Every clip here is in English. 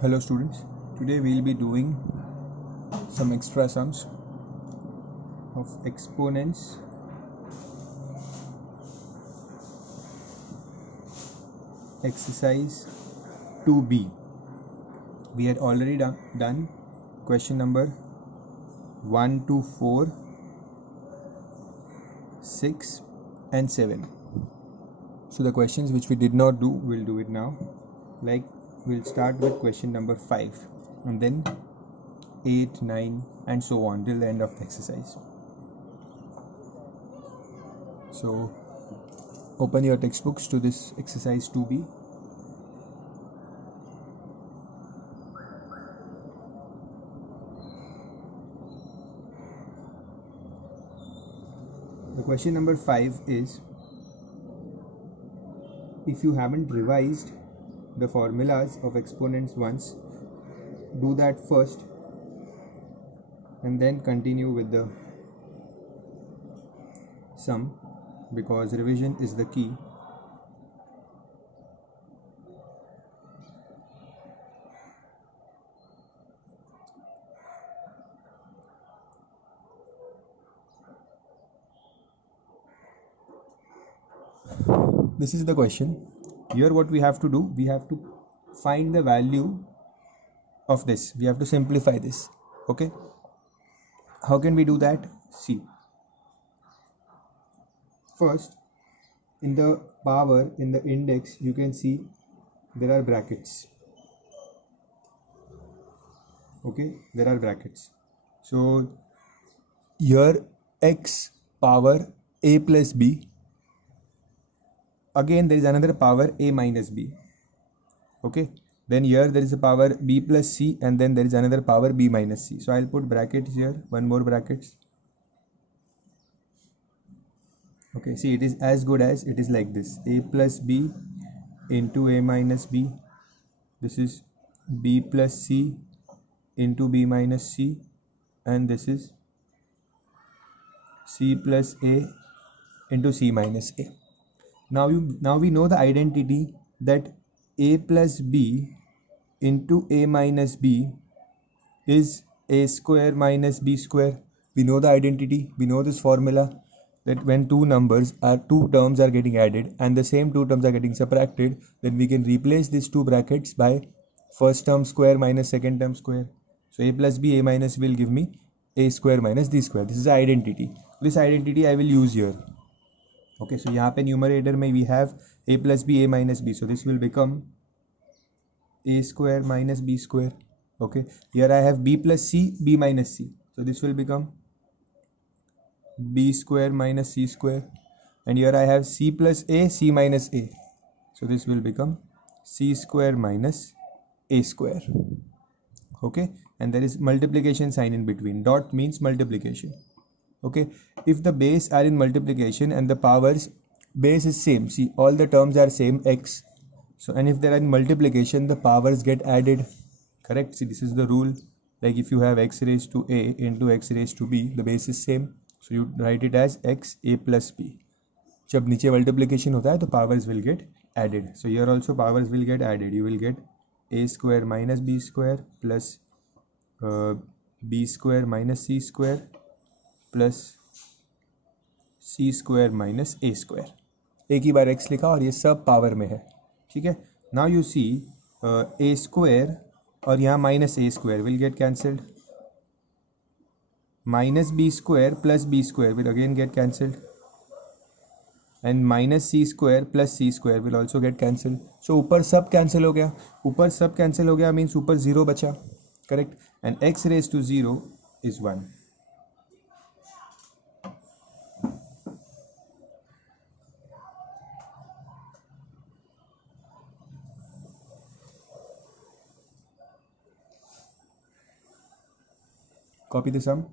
Hello students, today we will be doing some extra sums of exponents exercise 2b. We had already done question number 1 to 4, 6 and 7. So the questions which we did not do, we'll do it now. Like we'll start with question number 5 and then 8, 9 and so on till the end of the exercise. So open your textbooks to this exercise 2b. The question number 5 is, if you haven't revised the formulas of exponents once, do that first and then continue with the sum, because revision is the key. This is the question. Here what we have to do, we have to find the value of this. We have to simplify this. Okay, how can we do that? See, first in the power, in the index, you can see there are brackets. Okay, there are brackets. So here x power a plus b, again there is another power a minus b. Okay, then here there is a power b plus c and then there is another power b minus c. So I'll put brackets here, one more brackets. Okay, see, it is as good as it is like this: a plus b into a minus b. This is b plus c into b minus c, and this is c plus a into c minus a. Now we know the identity that a plus b into a minus b is a square minus b square. We know the identity, we know this formula, that when two terms are getting added and the same two terms are getting subtracted, then we can replace these two brackets by first term square minus second term square. So a plus b, a minus will give me a square minus d square. This is the identity. This identity I will use here. Okay, so यहाँ पे numerator में we have a plus b, a minus b. So this will become a square minus b square. Okay, here I have b plus c, b minus c. So this will become b square minus c square. And here I have c plus a, c minus a. So this will become c square minus a square. Okay, and there is multiplication sign in between. Dot means multiplication. Okay, if the base are in multiplication and the powers base is same, see, all the terms are same x. So, and if they are in multiplication, the powers get added. Correct? See, this is the rule. Like if you have x raised to a into x raised to b, the base is same. So you write it as x a plus b. जब नीचे multiplication होता है तो powers will get added. So here also powers will get added. You will get a square minus b square plus b square minus c square plus c square minus a square. एक ही बार x लिखा और ये सब power में है. ठीक है. Now you see a square और यहाँ minus a square will get cancelled. Minus b square plus b square will again get cancelled. And minus c square plus c square will also get cancelled. So ऊपर सब cancel हो गया. ऊपर सब cancel हो गया means ऊपर 0 बचा. Correct? And x raised to 0 is 1. Copy the sum.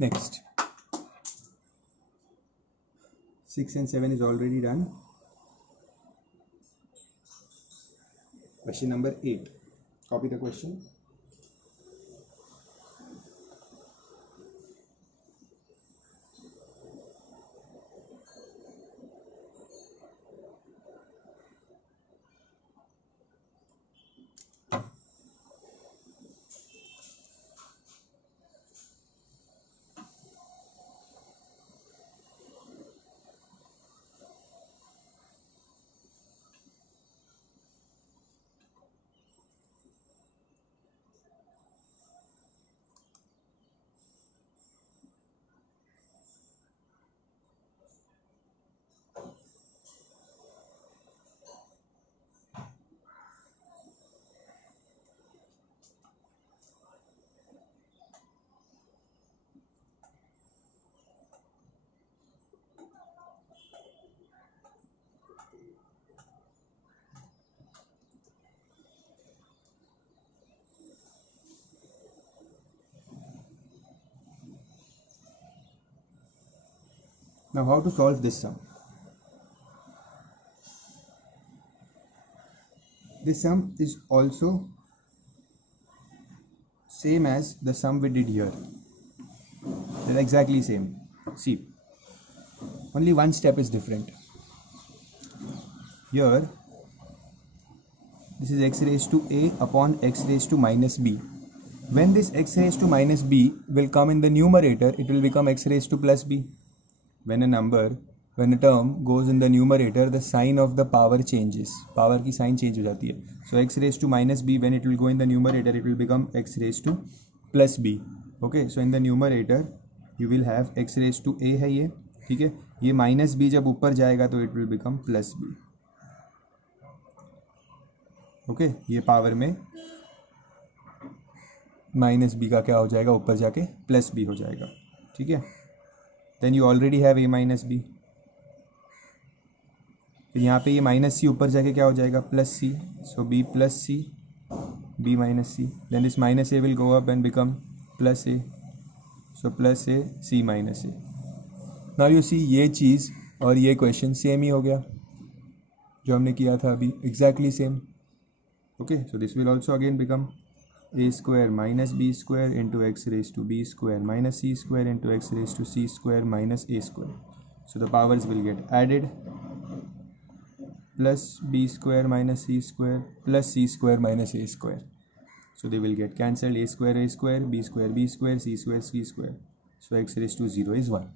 Next, 6 and 7 is already done. Question number 8. Copy the question. Now how to solve this sum? This sum is also same as the sum we did here. They're exactly same. See, only one step is different. Here, this is x raised to a upon x raised to minus b. When this x raised to minus b will come in the numerator, it will become x raised to plus b. When a term goes in the numerator, the sign of the power changes. Power की sign change हो जाती है. So x raised to minus b, when it will go in the numerator, it will become x raised to plus b. Okay, so in the numerator you will have x raised to a है ये, ठीक है. ये minus b जब ऊपर जाएगा तो it will become plus b. Okay, ये पावर में माइनस बी का क्या हो जाएगा, ऊपर जाके प्लस बी हो जाएगा, ठीक है. Then you already have a minus b. फिर यहाँ पे ये माइनस सी ऊपर जाके क्या हो जाएगा, plus C. So B plus C, B minus C. Then this minus A will go up and become plus A. So plus A C minus A. Now you see, ये चीज़ और ये क्वेश्चन सेम ही हो गया जो हमने किया था अभी, exactly same. Okay, so this will also again become a square minus b square into x raised to b square minus c square into x raised to c square minus a square. So the powers will get added, plus b square minus c square plus c square minus a square. So they will get cancelled. A square, b square, c square, c square. So x raised to 0 is 1.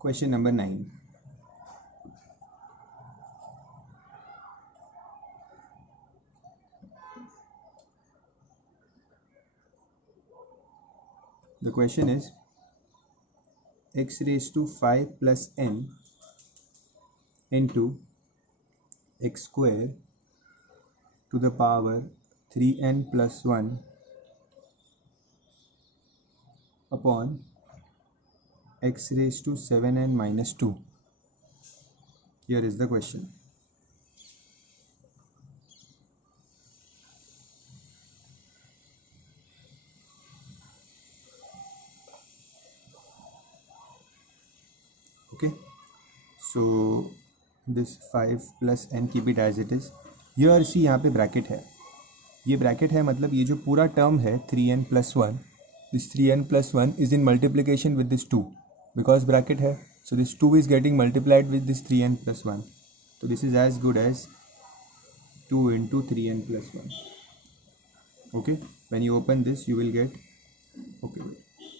Question number 9. The question is x raised to 5 plus n into x square to the power 3n plus 1 upon x raised to 7n minus 2. Here is the question. Okay, so this 5 plus n, keep it as it is. Here see, यहाँ पे bracket है, ये bracket है, मतलब ये जो पूरा term है 3n plus 1, this 3n plus 1 is in multiplication with this 2 because bracket है. So this 2 is getting multiplied with this 3n plus 1. So this is as good as 2 into 3n plus 1. Okay, when you open this you will get, okay,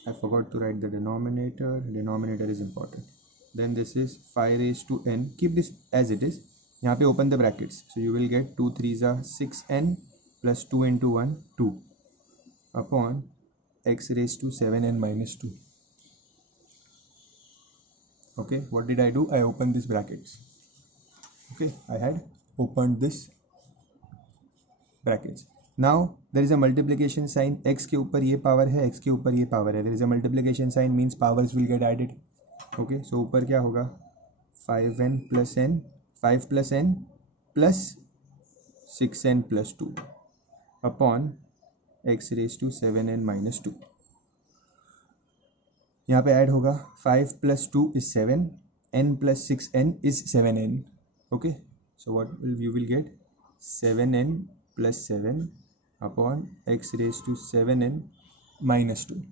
I forgot to write the denominator. Denominator is important. Then this is 5 raised to n. Keep this as it is. यहाँ पे open the brackets. So you will get 2 3s are 6n plus 2 into 1 2 upon x raised to 7n minus 2. Okay, what did I do? I opened these brackets. Okay, I had opened this brackets. Now there is a multiplication sign. X के ऊपर ये power है, x के ऊपर ये power है. There is a multiplication sign means powers will get added. Okay, so ऊपर क्या होगा? 5n plus n, 5 plus n plus 6n plus 2 upon x raised to 7n minus 2. यहाँ पे ऐड होगा 5 plus 2 is 7, n plus 6n is 7n. Okay, so what you will get? 7n plus 7 upon x raised to 7n minus 2.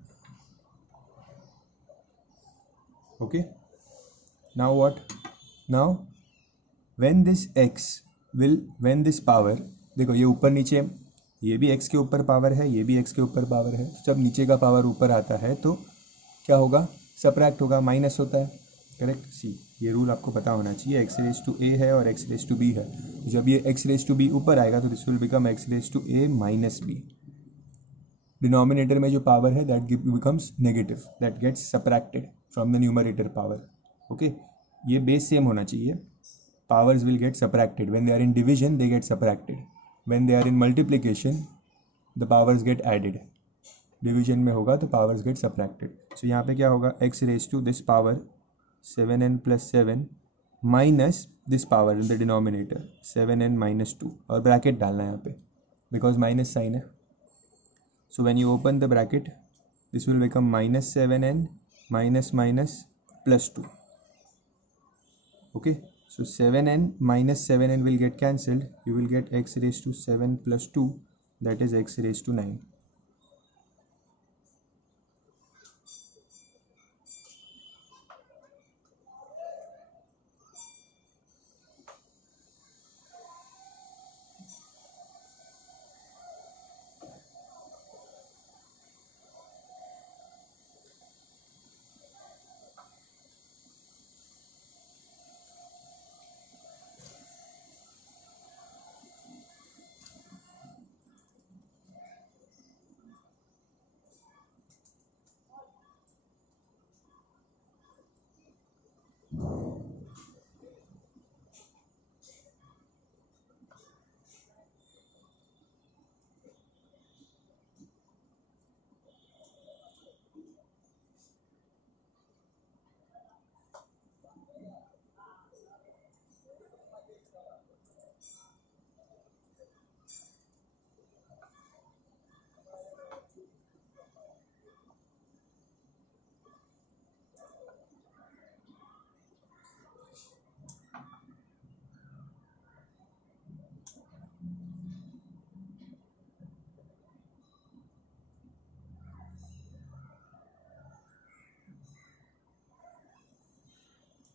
Okay, now what? Now when this power, देखो ये ऊपर नीचे, ये भी x के ऊपर पावर है, ये भी x के ऊपर पावर है. जब नीचे का पावर ऊपर आता है तो क्या होगा? सबट्रैक्ट होगा, माइनस होता है. करेक्ट. सी, ये रूल आपको पता होना चाहिए. x रेज टू a है और x रेज टू b है. तो जब ये x रेज टू b ऊपर आएगा तो this will become x raise to a minus b. Denominator में जो पावर है that becomes negative, that gets subtracted from the numerator power. Okay, ये बेस सेम होना चाहिए. Powers will get subtracted. When they are in division they get subtracted. When they are in multiplication the powers get added. Division में होगा तो powers gate subtracted. सो यहाँ पे क्या होगा? x raise to this power 7n plus 7 minus this power in the denominator 7n minus 2 और bracket डालना है यहाँ पे बिकॉज माइनस साइन है. So when you open the bracket this will become minus 7n minus minus plus 2. Okay, so 7n minus 7n will get cancelled. You will get x raised to 7 plus 2, that is x raised to 9.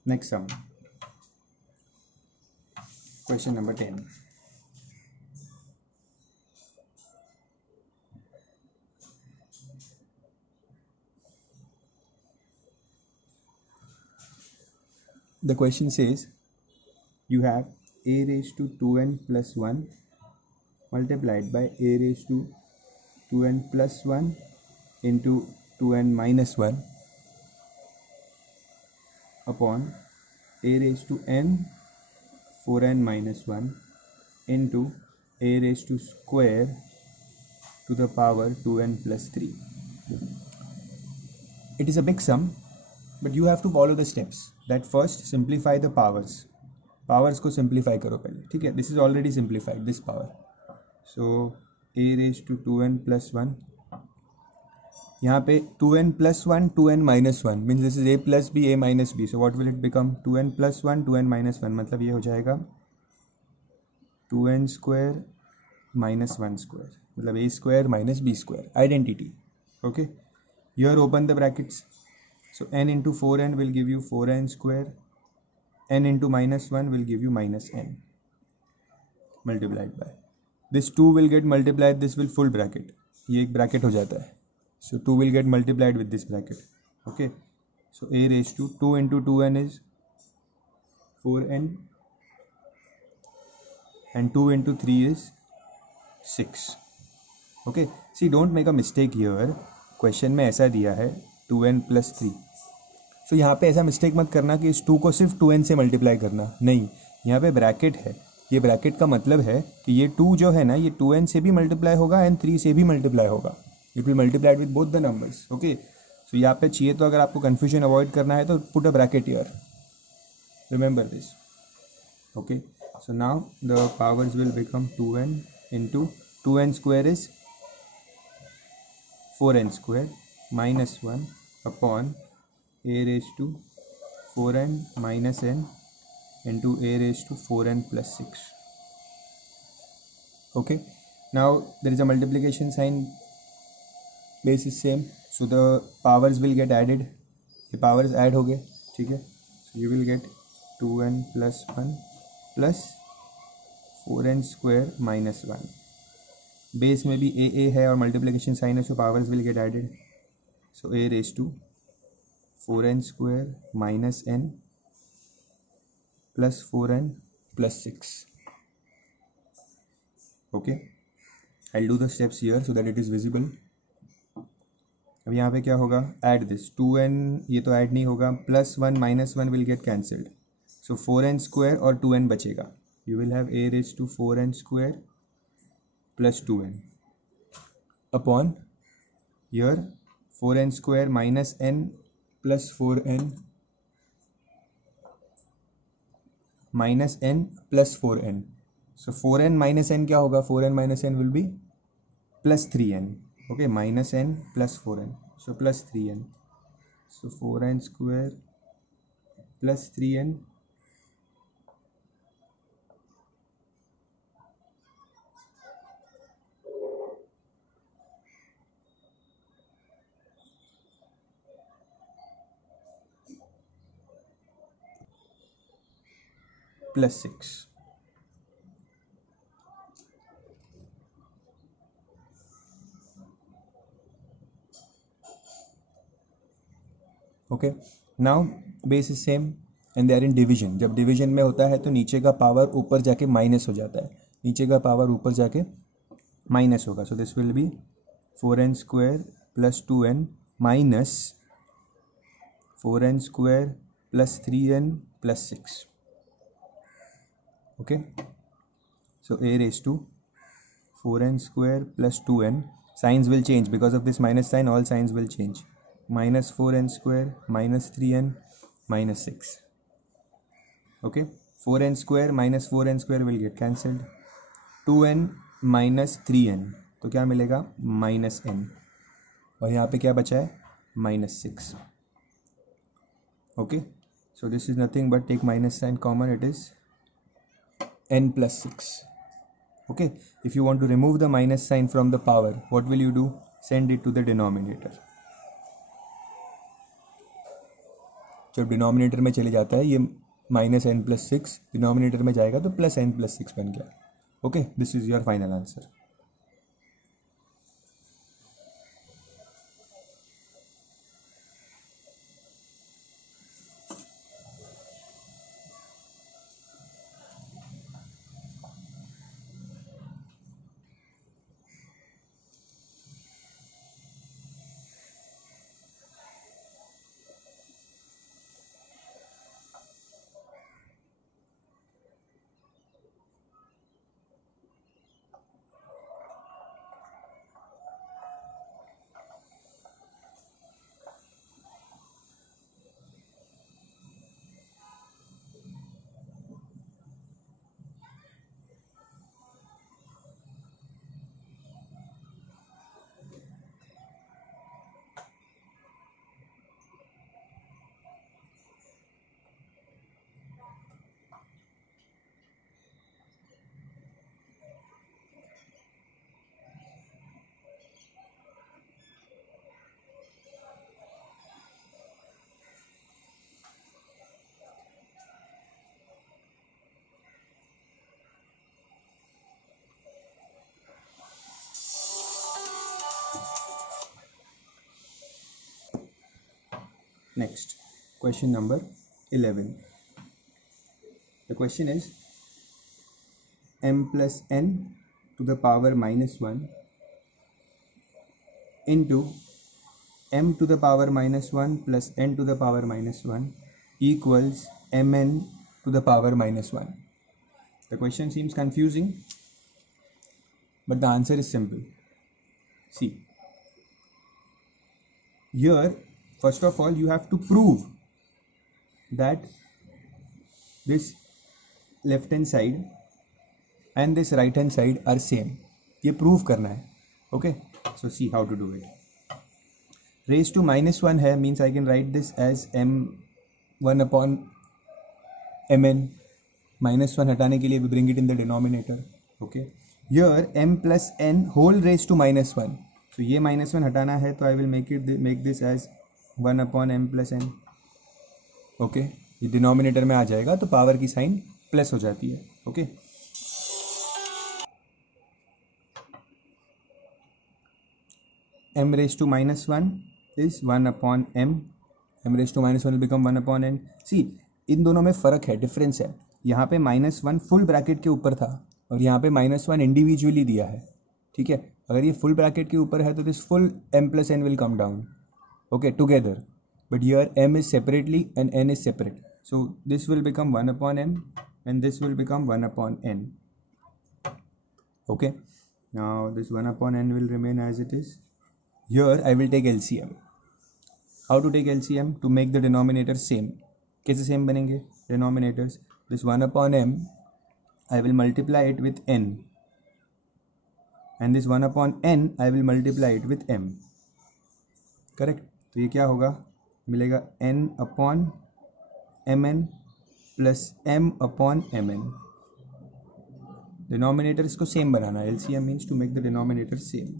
Next sum. Question number 10. The question says you have a raised to 2n plus 1 multiplied by a raised to 2n plus 1 into 2n minus 1 upon a raised to n 4n minus 1 into a raised to square to the power 2n plus 3. It is a big sum, but you have to follow the steps. That first simplify the powers. Powers को simplify करो पहले, ठीक है. This is already simplified, this power. So a raised to 2n plus 1. यहाँ पे 2n plus 1 2n minus 1 means this is a plus b a minus b. So what will it become? 2n plus 1 2n minus 1 मतलब ये हो जाएगा 2n square minus 1 square मतलब a square minus b square. Identity. Okay, here open the brackets. So n into 4n will give you 4n square. N into minus 1 will give you minus n multiplied by this 2 will get multiplied. This will full bracket. ये एक bracket हो जाता है. So 2 will get multiplied with this bracket. Okay, so a raised to 2 into 2n is 4n, and 2 into 3 is 6. Okay, see, don't make a mistake here. Question में ऐसा दिया है 2n plus 3. सो यहाँ पे ऐसा मिस्टेक मत करना कि इस 2 को सिर्फ 2n से मल्टीप्लाई करना. नहीं, यहाँ पे ब्रैकेट है. ये ब्रैकेट का मतलब है कि ये 2 जो है ना, ये 2n से भी मल्टीप्लाई होगा एंड 3 से भी मल्टीप्लाई होगा. It will multiplied with both the numbers. Okay, so यहाँ पे चाहिए तो अगर आपको कन्फ्यूजन अवॉइड करना है तो put a bracket here. Remember this. Okay, so now the powers will become 2n into 2n square is 4n square minus 1 upon a raised to 4n minus n into a raised to 4n plus 6. Okay, now there is a multiplication sign, base is same, so the powers will get added. The powers add हो गए. ठीक है, so you will get 2n plus 1 plus 4n square minus 1. Base में भी a है और multiplication sign है, so powers will get added. So a raise to 4n square minus n plus 4n plus 6. Okay, I'll do the steps here so that it is visible. अब यहाँ पे क्या होगा, ऐड दिस 2n, ये तो add नहीं होगा, plus 1 minus 1 will get cancelled. So 4n square और 2n बचेगा. You will have a raised to 4n square plus 2n upon here 4n square minus n plus 4n minus n plus 4n. So 4n minus n क्या होगा, 4n minus n will be plus 3n. Okay, minus n plus 4n, so plus 3n. So 4n square plus 3n plus 6. Okay, now base is same and they are in division. जब division में होता है तो नीचे का power ऊपर जाके minus हो जाता है, नीचे का पावर ऊपर जाके माइनस होगा. So this will be 4n square plus 2n minus 4n square plus 3n plus 6. Okay, so a raised to 4n square plus 2n, signs will change because of this minus sign, all signs will change. Minus 4n square minus 3n minus 6. Okay, 4n square minus 4n square will get cancelled. 2n minus 3n, तो क्या मिलेगा, minus n, और यहाँ पे क्या बचा है, minus 6. Okay, so this is nothing but take minus sign common, it is n plus 6. Okay, if you want to remove the minus sign from the power, what will you do, send it to the denominator. जब denominator में चले जाता है ये minus n plus 6, denominator में जाएगा तो plus n plus 6 बन गया. Okay, this is your final answer. Next, question number 11. The question is m plus n to the power minus 1 into m to the power minus 1 plus n to the power minus 1 equals mn to the power minus 1. The question seems confusing, but the answer is simple. See, here first of all you have to prove that this left hand side and this right hand side are same. ये prove करना है. Okay, so see how to do it. Raised to minus 1 है, means I can write this as m1 upon mn. minus 1 हटाने के लिए we bring it in the denominator. Okay, here m plus n whole raised to minus 1. So ये minus 1 हटाना है तो I will make this as 1 upon m plus n. Okay, ये denominator में आ जाएगा तो पावर की साइन प्लस हो जाती है. Okay, m raised to minus 1 is 1 upon m. m raised to minus 1 will become 1 upon n. See, इन दोनों में फ़र्क है, डिफरेंस है. यहाँ पे माइनस 1 फुल ब्रैकेट के ऊपर था और यहाँ पे माइनस 1 इंडिविजुअली दिया है. ठीक है, अगर ये फुल ब्रैकेट के ऊपर है तो this full m plus n will come down. Okay, together. But here m is separately and n is separate. So this will become 1 upon m and this will become 1 upon n. Okay, now this 1 upon n will remain as it is. Here I will take LCM. How to take LCM? To make the denominator same. कैसे same बनेंगे denominators? This 1 upon m I will multiply it with n and this 1 upon n I will multiply it with m. Correct? तो ये क्या होगा, मिलेगा n upon mn plus m upon mn. Denominators को same banana. LCM means to make the denominator same.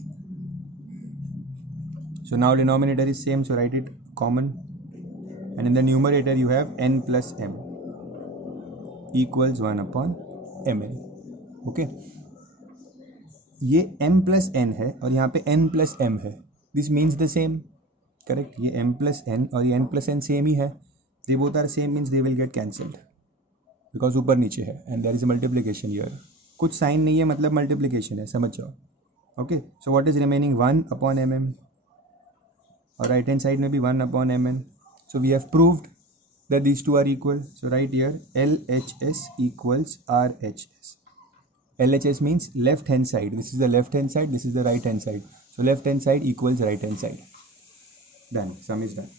So now denominator is same, so write it common, and in the numerator you have n plus m equals 1 upon mn. Okay, ये m plus n है और यहाँ पे n plus m है. This means the same. Correct? ये m plus n और ये n plus n same ही है. They both are same means they will get cancelled because ऊपर नीचे है and there is a multiplication here. कुछ sign नहीं है मतलब मल्टीप्लिकेशन है, समझ जाओ. Okay, so what is remaining 1 upon m m और राइट हैंड साइड में भी 1 upon m n. So we have proved that these two are equal. So write here LHS equals RHS. LHS means left hand side. This is the left hand side, this is the right hand side. So left hand side equals right hand side. Done. Sum is done.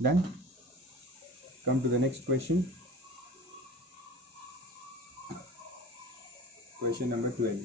Done. Come to the next question. Question number 12.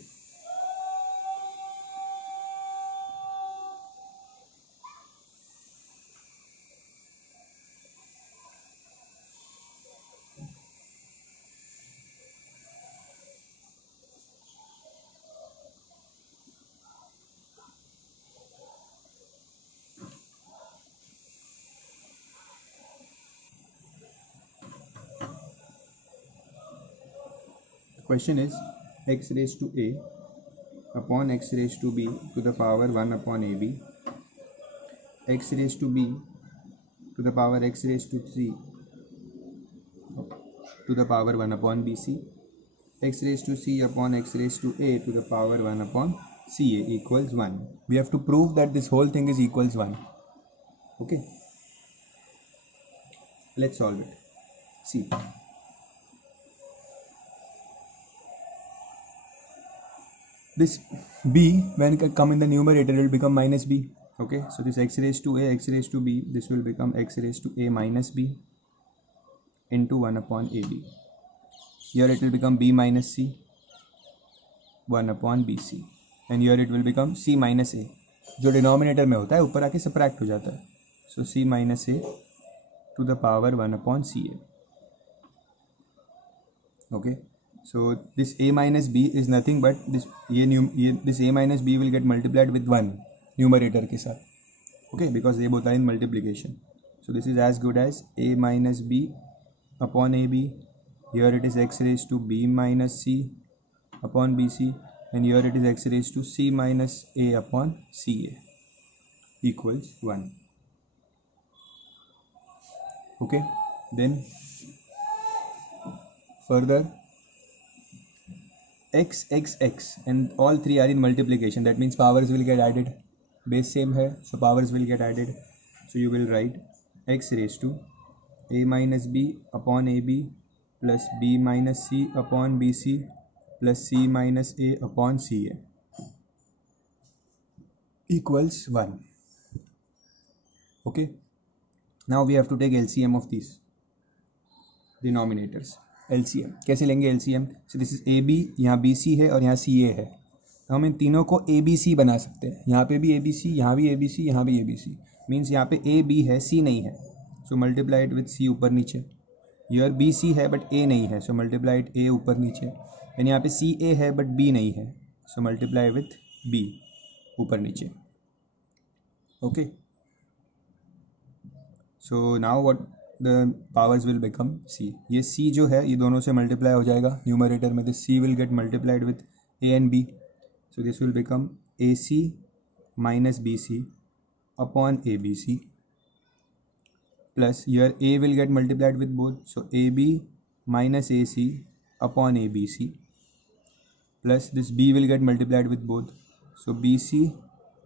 Question is x raised to a upon x raised to b to the power 1 upon ab, x raised to b to the power x raised to c to the power 1 upon bc, x raised to c upon x raised to a to the power 1 upon ca equals 1. We have to prove that this whole thing is equals 1. Okay, let's solve it. See, this b when come in the numerator it will become minus b. Okay, so this x raised to a, x raised to b, this will become x raised to a minus b into 1 upon ab. Here it will become b minus c 1 upon bc and here it will become c minus a. जो denominator में होता है ऊपर आके subtract हो जाता है. So c minus a to the power 1 upon Ca. Okay, so this a minus b is nothing but this this a minus b will get multiplied with 1 numerator के साथ. Okay, because they both are in multiplication. So this is as good as a minus b upon ab. Here it is x raised to b minus c upon bc, and here it is x raised to c minus a upon ca equals 1. Okay, then further x and all three are in multiplication. That means powers will get added. Base same hai, so powers will get added. So you will write x raised to a minus b upon ab plus b minus c upon bc plus c minus a upon ca equals 1. Okay, now we have to take LCM of these denominators. LCM कैसे लेंगे LCM? So this is AB, यहाँ BC है और यहाँ CA है. तो हम इन तीनों को ABC बना सकते हैं. यहाँ पे भी ABC, यहाँ भी ABC, यहाँ भी ABC. मीन्स यहाँ पे AB है, C नहीं है. So multiply it with C ऊपर नीचे. Here BC है but A नहीं है. So multiply it A ऊपर नीचे. And यहाँ पे CA है but B नहीं है. So multiply with B ऊपर नीचे. Okay. So now what the powers will become c. ये c जो है ये दोनों से मल्टीप्लाई हो जाएगा न्यूमरेटर में. This c will get multiplied with a and b. So this will become ac minus bc upon abc plus here a will get multiplied with both. So ab minus ac upon abc plus this b will get multiplied with both. So bc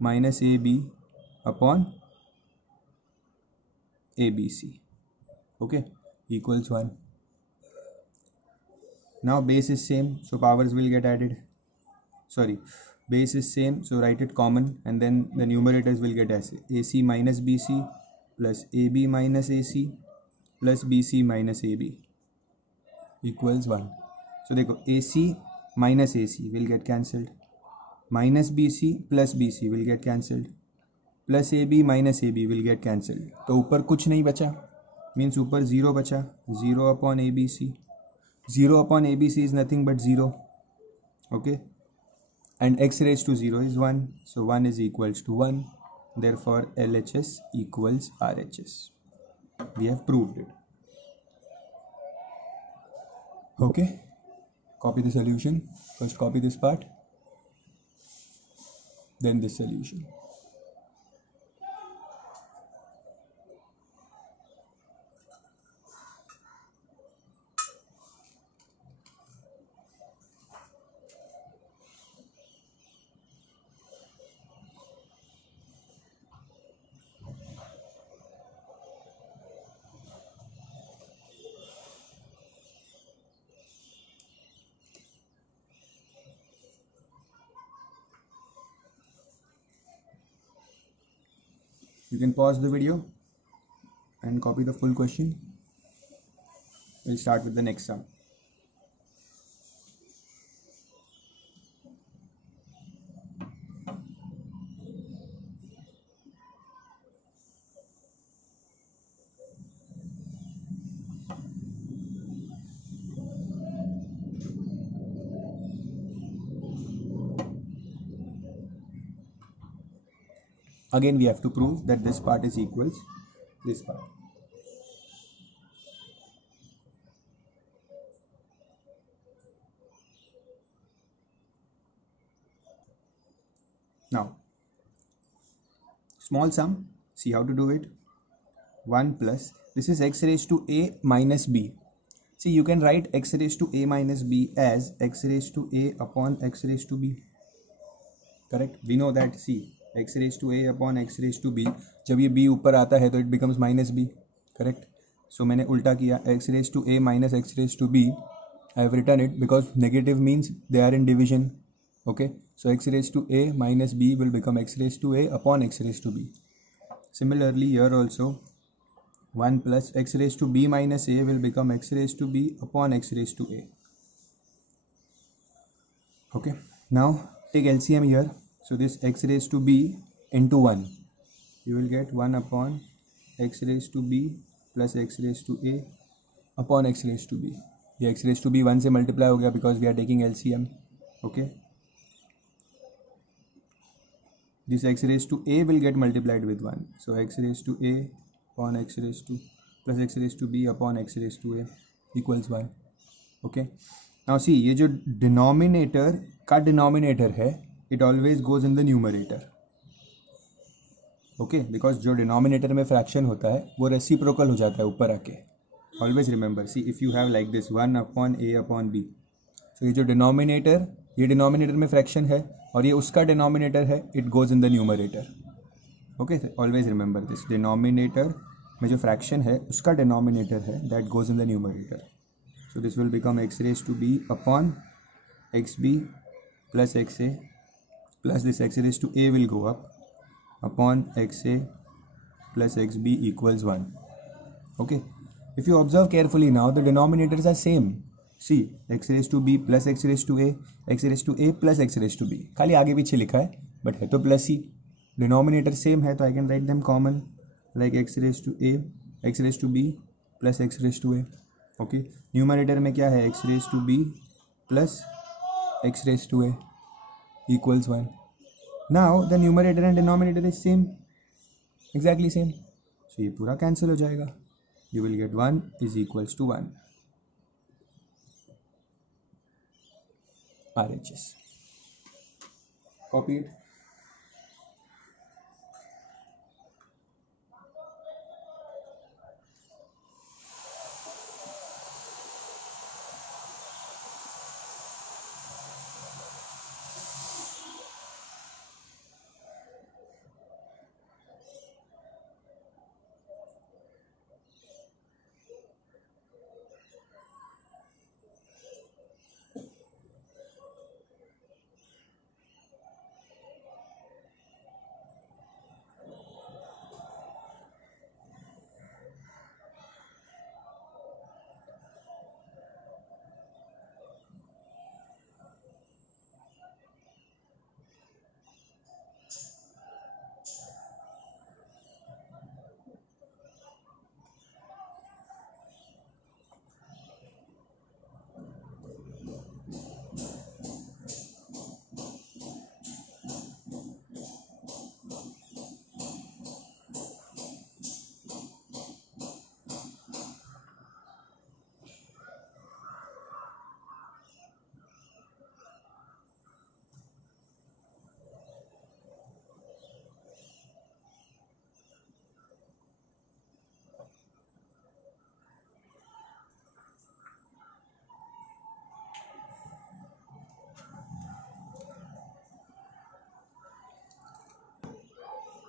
minus ab upon abc. Okay, equals 1. Now base is same, so powers will get added. Sorry, base is same, so write it common, and then the numerators will get as AC minus BC plus AB minus AC plus BC minus AB equals 1. So देखो AC minus AC will get cancelled, minus BC plus BC will get cancelled, plus AB minus AB will get cancelled. तो ऊपर कुछ नहीं बचा. Means ऊपर 0 बचा. 0 upon ABC. 0 upon ABC is nothing but 0. Okay. And x raised to 0 is 1. So 1 is equals to 1. Therefore LHS equals RHS. We have proved it. Okay. Copy the solution. First copy this part. Then this solution. You can pause the video and copy the full question. We'll start with the next sum. Again we have to prove that this part is equals this part. Now small sum, see how to do it. 1 plus, this is x raised to a minus b. See, you can write x raised to a minus b as x raised to a upon x raised to b. Correct? We know that. See, x raised to a upon x raised to b, जब ये b ऊपर आता है तो it becomes minus b. Correct? So मैंने उल्टा किया, x raised to a minus x raised to b. I have written it because negative means they are in division. Okay, so x raised to a minus b will become x raised to a upon x raised to b. Similarly here also 1 plus x raised to b minus a will become x raised to b upon x raised to a. Okay, now take LCM here. So this x raised to b into 1, you will get 1 upon x raised to b plus x raise to a upon x raise to b. ये x raise to b 1 से multiply हो गया because we are taking LCM. Okay, this x raised to a will get multiplied with 1. So x raised to a upon x raised to plus x raised to b upon x raised to a equals 1. Okay, now see, ये जो denominator का denominator है, it always goes in the numerator. Okay, because जो denominator में fraction होता है वो reciprocal हो जाता है ऊपर आके. Always remember, see, if you have like this 1 upon a upon b, so ये जो denominator, ये denominator में fraction है और ये उसका denominator है, it goes in the numerator. Okay, always remember this, denominator में जो fraction है उसका denominator है, that goes in the numerator. So this will become x raised to b upon xb plus xa plus this x raised to a will go up upon xa plus xb equals 1. Okay, if you observe carefully now, the denominators are same. See, x raised to b plus x raised to a, x raised to a plus x raised to b. खाली आगे पीछे लिखा है but है तो plus ही. Denominator same है तो I can write them common, like x raised to a, x raised to b plus x raised to a. Okay, numerator में क्या है, x raised to b plus x raised to a equals 1. Now the numerator and denominator is same, exactly same. So ये पूरा cancel हो जाएगा. You will get 1 is equals to 1. RHS. Copy it.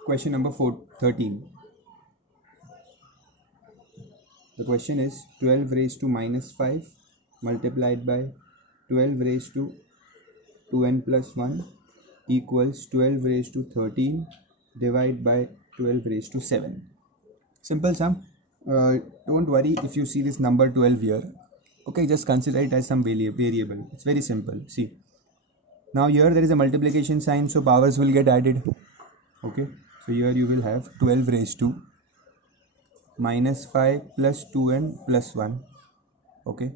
Question number 13. The question is 12 raised to minus 5 multiplied by 12 raised to 2n plus 1 equals 12 raised to 13 divided by 12 raised to 7. Simple sum. Don't worry if you see this number 12 here. Okay, just consider it as some variable. It's very simple. See, now here there is a multiplication sign, so powers will get added. Okay, so here you will have 12 raised to minus 5 plus 2n plus 1. Okay,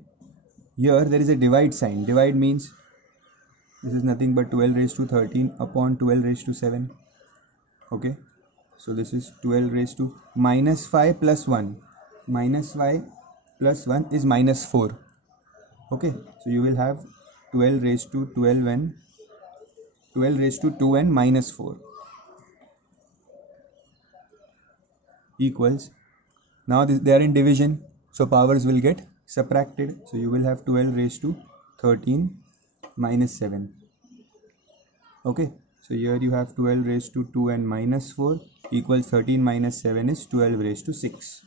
here there is a divide sign. Divide means this is nothing but 12 raised to 13 upon 12 raised to 7. Okay, so this is 12 raised to minus 5 plus 1. Minus 5 plus 1 is minus 4. Okay, so you will have 12 raised to 12 raised to 2n minus 4 equals, now they are in division, so powers will get subtracted. So you will have 12 raised to 13 minus 7. Okay, so here you have 12 raised to 2n minus 4 equals 13 minus 7 is 12 raised to 6.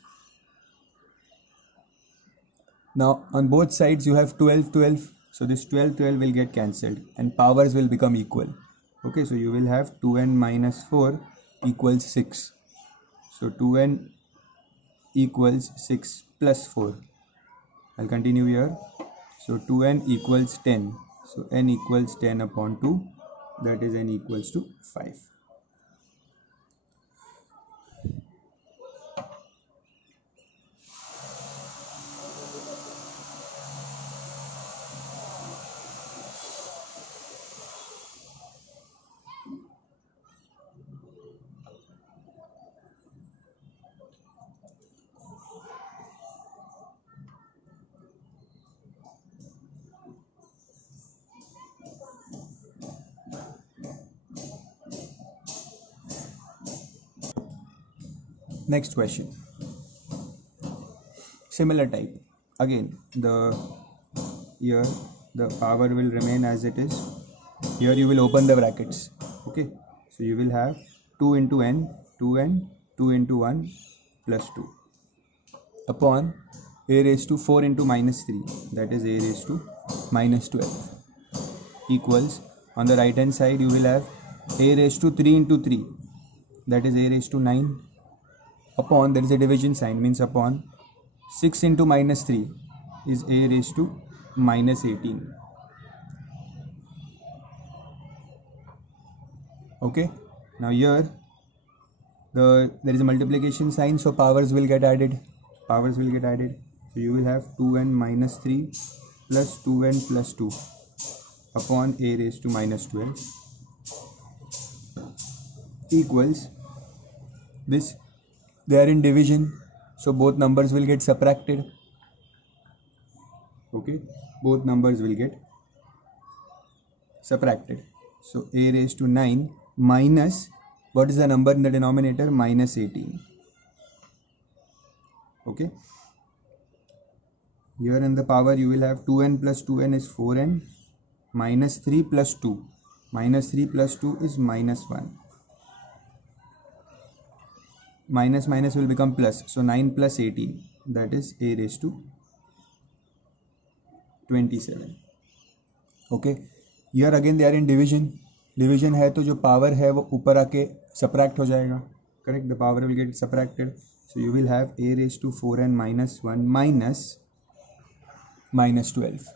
Now on both sides you have 12 12, so this 12 12 will get cancelled and powers will become equal. Okay, so you will have 2n minus 4 equals 6. So 2n equals 6 plus 4. I'll continue here. So 2n equals 10. So n equals 10 upon 2. That is n equals to 5. Next question, similar type. Again, here the power will remain as it is. Here you will open the brackets. Okay, so you will have 2 into n, 2n, 2 into 1 plus 2 upon a raised to 4 into minus 3, that is a raised to minus 12, equals, on the right hand side you will have a raised to 3 into 3, that is a raised to 9, upon, there is a division sign, means upon 6 into minus 3 is a raised to minus 18. Okay, now here there is a multiplication sign, so powers will get added. So you will have 2n minus 3 plus 2n plus 2 upon a raised to minus 12 equals this. They are in division, so both numbers will get subtracted. Okay, both numbers will get subtracted. So a raised to 9 minus, what is the number in the denominator? Minus 18. Okay, here in the power you will have 2n plus 2n is 4n, minus 3 plus 2, minus 3 plus 2 is minus 1, minus minus will become plus, so 9 plus 18, that is a raised to 27. Okay, here again they are in division. Division है तो जो power है वो ऊपर आके subtract हो जाएगा. Correct, the power will get subtracted. So you will have a raised to 4n minus 1 minus 12.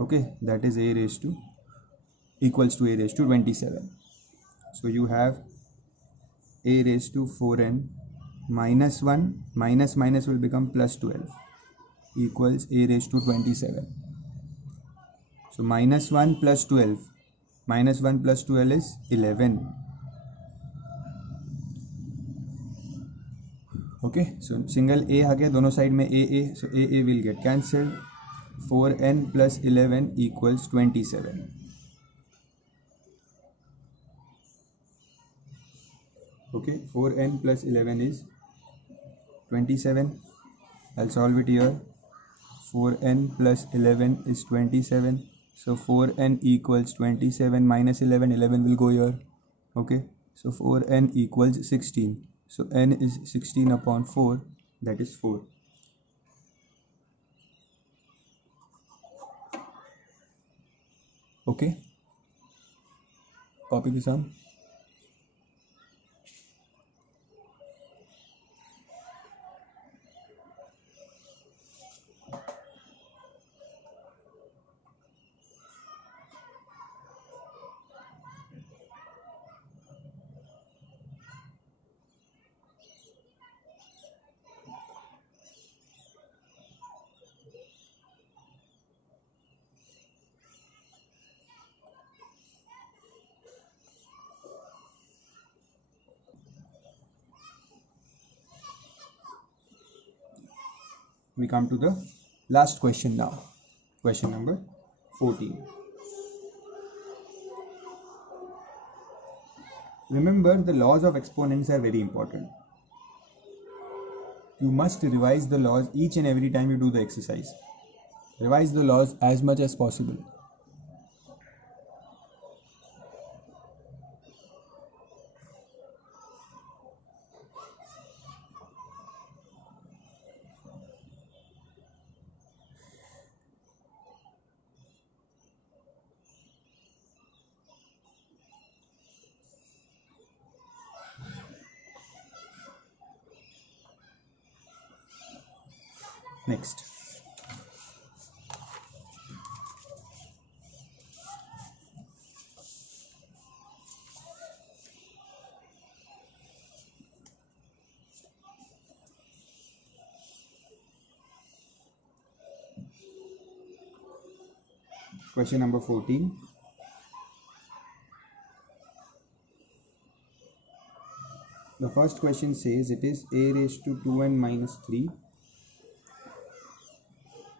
Okay, that is a raised to equals to a raised to 27. So you have a raised to 4n minus 1 minus minus will become plus 12 equals a raised to 27. So minus 1 plus 12, minus 1 plus 12 is 11. Okay, so single a आ गया दोनों side में a, so a will get cancelled. 4n plus 11 equals 27. Okay, 4n plus 11 is 27. I'll solve it here. 4n plus 11 is 27. So 4n equals 27 minus 11, 11 will go here. Okay, so 4n equals 16. So n is 16 upon 4, that is 4. Okay, copy the sum. We come to the last question now. Question number 14. Remember, the laws of exponents are very important. You must revise the laws each and every time you do the exercise. Revise the laws as much as possible. Next. Question number 14. The first question says it is a raised to 2n minus 3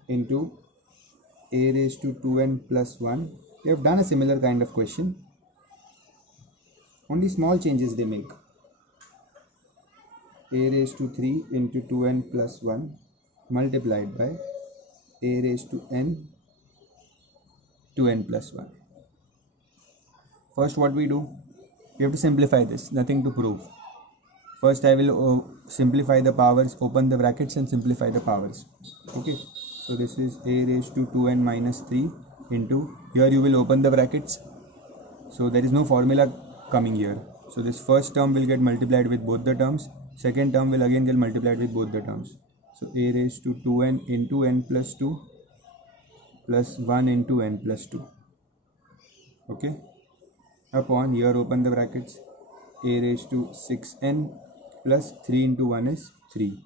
into a raised to 2n plus 1. We have done a similar kind of question. Only small changes they make. a raised to 3 into 2n plus 1 multiplied by a raised to n 2n plus 1. First, what we do, we have to simplify this, nothing to prove. First I will simplify the powers, open the brackets and simplify the powers. Okay, so this is a raised to 2n minus 3 into, here you will open the brackets, so there is no formula coming here. So this first term will get multiplied with both the terms, second term will again get multiplied with both the terms. So a raised to 2n into n plus 2 plus 1 into n plus 2. Okay, upon, here open the brackets, a raised to 6n plus 3 into 1 is 3.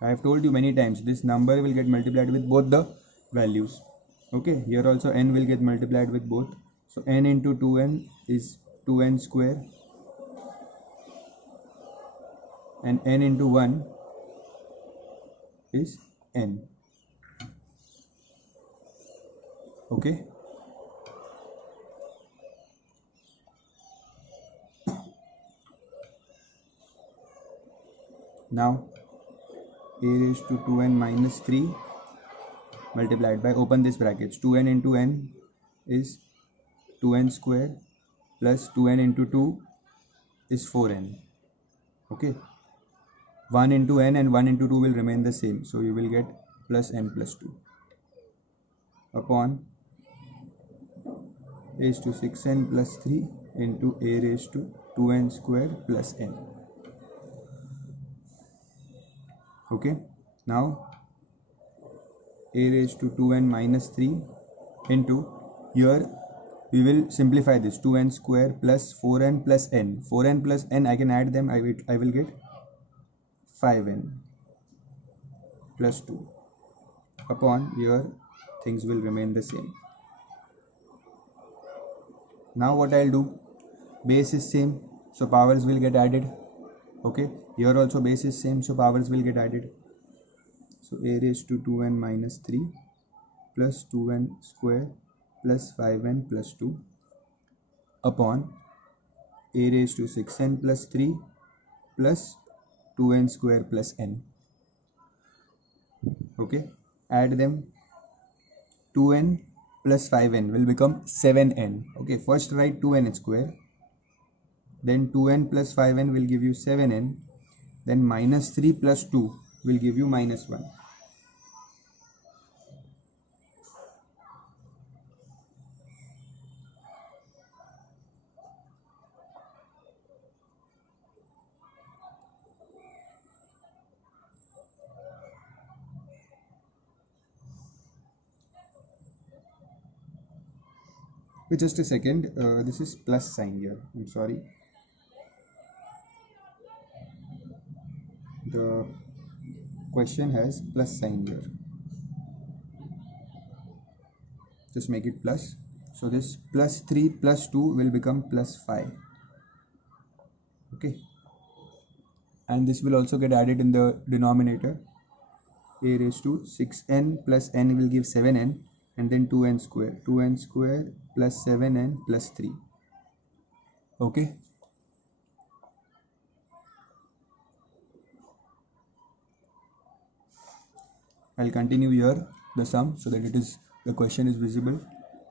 I have told you many times, this number will get multiplied with both the values. Okay, here also n will get multiplied with both. So n into 2n is 2n square and n into 1 is n. Okay, now a raised to 2n minus 3 multiplied by, open this brackets, 2n into n is 2n square plus 2n into 2 is 4n. Okay, 1 into n and 1 into 2 will remain the same, so you will get plus n plus 2 upon a raised to 6n plus 3 into a raised to 2n square plus n. Okay, now a raised to 2n minus 3 into, here we will simplify this, 2n square plus 4n plus n. 4n plus n, I can add them, I will get 5n plus 2 upon, here things will remain the same. Now what I'll do, base is same, so powers will get added. Okay, here also base is same, so powers will get added. So a raised to 2n minus 3 plus 2n square plus 5n plus 2 upon a raised to 6n plus 3 plus 2n square plus n. Okay, add them, 2n plus 5n will become 7n. Okay, first write 2n square, then 2n plus 5n will give you 7n, then minus 3 plus 2 will give you minus 1. Just a second, this is plus sign here, I'm sorry, the question has plus sign here, just make it plus. So this plus 3 plus 2 will become plus 5. Okay, and this will also get added in the denominator, a raised to 6n plus n will give 7n, and then 2n square plus 7n plus 3. Okay, I'll continue here the sum so that the question is visible.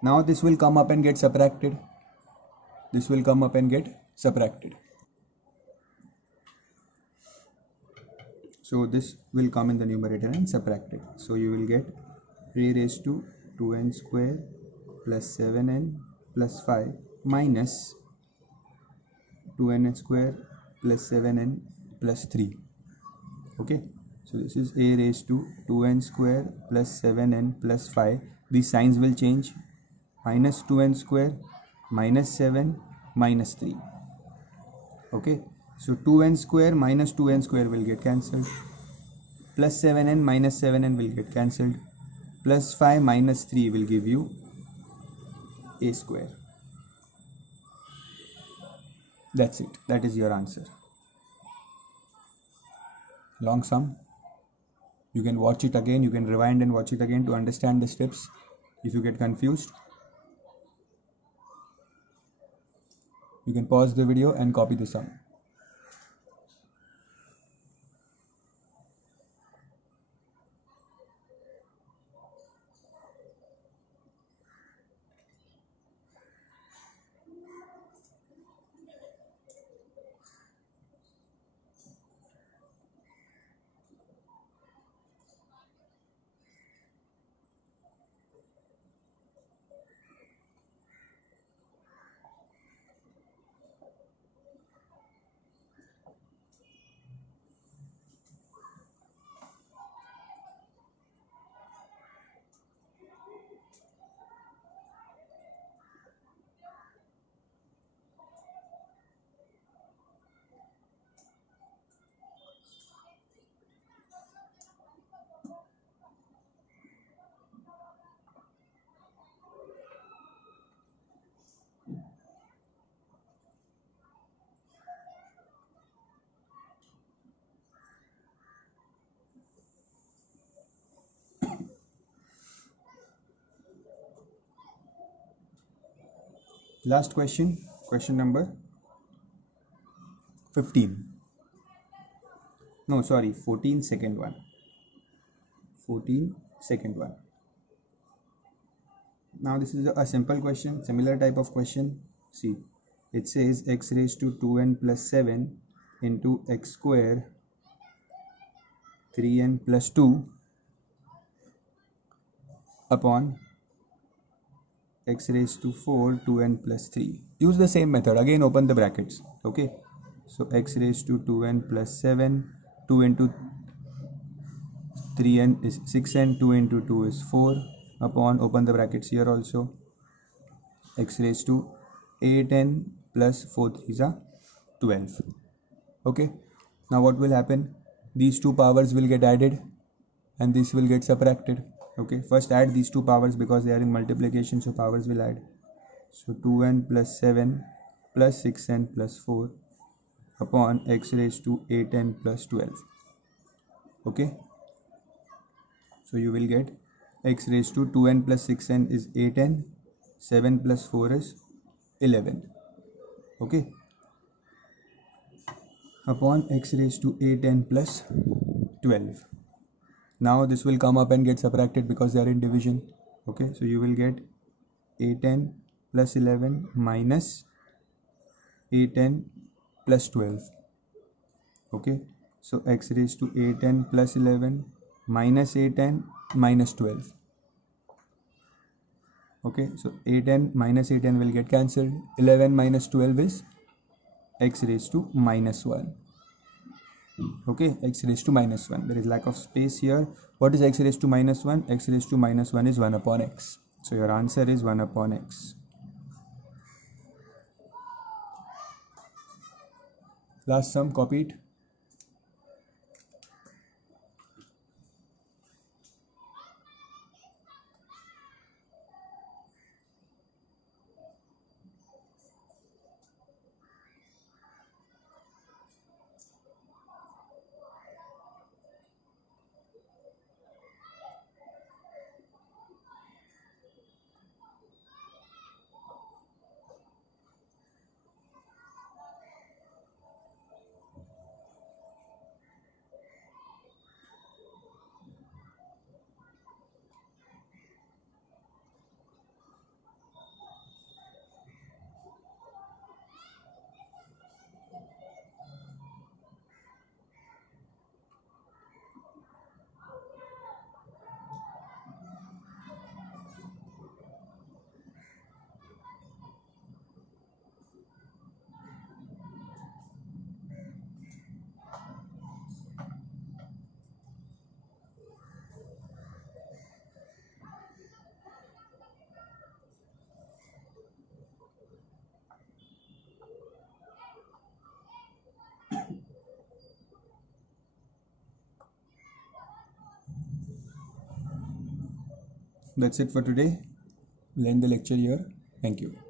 Now this will come up and get subtracted. This will come up and get subtracted. So this will come in the numerator and subtracted. So you will get a raised to 2n square plus 7n plus 5 minus 2n square plus 7n plus 3. Okay, so this is a raised to 2n square plus 7n plus 5. These signs will change, minus 2n square minus 7 minus 3. Okay, so 2n square minus 2n square will get cancelled, plus 7n minus 7n will get cancelled, plus 5 minus 3 will give you a square. That's it, that is your answer. Long sum. You can watch it again, you can rewind and watch it again to understand the steps if you get confused. You can pause the video and copy the sum. Last question, question number 15. No, sorry, 14, second one. 14, second one. Now this is a simple question, similar type of question. See, it says x raised to 2n plus 7 into x square 3n plus 2 upon x raised to 4 2n plus 3. Use the same method, again open the brackets. Okay, so x raised to 2n plus 7, 2 into 3n is 6n, 2 into 2 is 4 upon, open the brackets here also, x raised to 8n plus 4 3s are 12. Okay, now what will happen? These two powers will get added and this will get subtracted. Okay, first add these two powers because they are in multiplication, so powers will add. So 2n plus 7 plus 6n plus 4 upon x raised to 8n plus 12. Okay, so you will get x raised to 2n plus 6n is 8n, 7 plus 4 is 11. Okay, upon x raised to 8n plus 12. Now this will come up and get subtracted because they are in division. Okay, so you will get 8n plus 11 minus 8n plus 12. Okay, so x raised to 8n plus 11 minus 8n minus 12. Okay, so 8n minus 8n will get cancelled. 11 minus 12 is x raised to minus 1. Okay, x raised to minus 1. There is lack of space here. What is x raised to minus 1? X raised to minus 1 is 1 upon x. So your answer is 1 upon x. Last sum, copy it. That's it for today. We'll end the lecture here. Thank you.